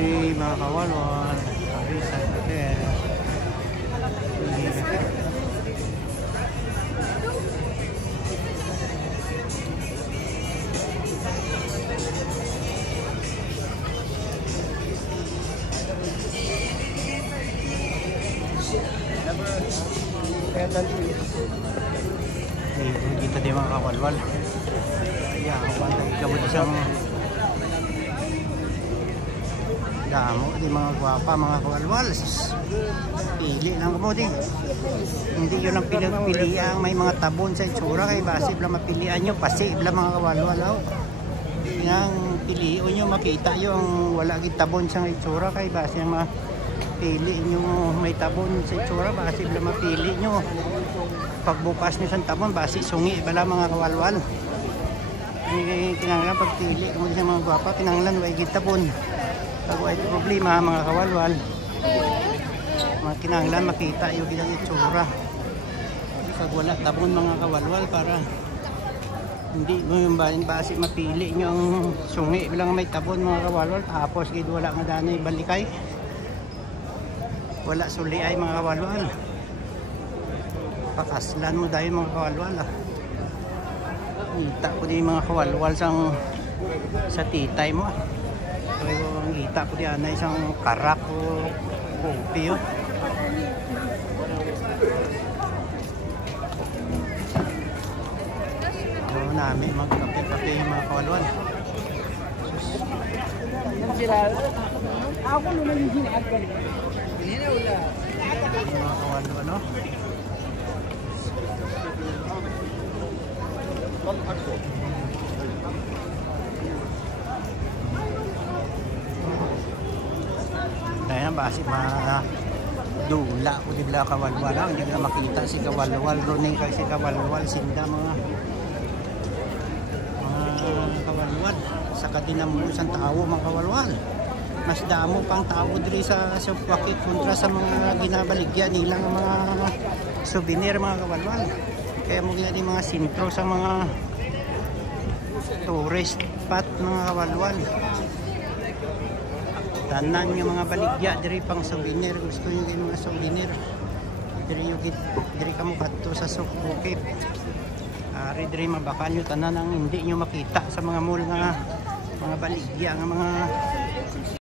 Di mga kawalwan, sabi sa hotel. Dito din mga kawalwal. Kaya kawan lagi ka mo isang damo di mga gwapa mga kawalwal. Pili lang mo di. Hindi yun ang pinagpilian. May mga tabon sa itsura kay base lang mapilian nyo. Pasi lang mga kawalwal. Yang piliin nyo makita yung wala gid tabon sa itsura kay base lang mapili nyo may tabon sa itsura base lang mapili nyo. Pagbukas nyo sa tabon base sungi bala mga kawalwal. Kinanglan pagpili kung sa mga gwapa kinanglan way gid tabon. Pag ay problema mga kawalwal. Kinanglan makita yung ilang itsura. Pag wala tabon mga kawalwal para hindi mo yung base mapili nyo ang sungi lang may tabon mga kawalwal. Tapos gid wala nga danay balikay. Wala suli ay mga kawalwal. Pakaslan mo dahil mga kawalwal. Kita ko din mga kawalwal sa titay mo. Pero ang kita ko diyan ay isang karak o kopi yun. Doon namin magkape-kape yung mga kawalwal. Ako naman yung ginagawa. Mga kawalwal no? Dahil na base dula o di bila kawalwal lang hindi na makita si kawalwal runing kay si kawalwal sinda mga kawalwal sa kadinamusan tao mga kawalwal mas damo pang tao diri sa Sukwaki kontra sa mga ginabaligyan nilang mga souvenir mga kawalwal kaya mo gina mga sintro sa mga tourist spot mga kawalwal. Tanan yung mga baligya diri pang souvenir gusto niyo yung mga souvenir diri kamo kadto sa Sukwaki diri mabakan nyo tanan ang hindi nyo makita sa mga mall nga mga baligya nga mga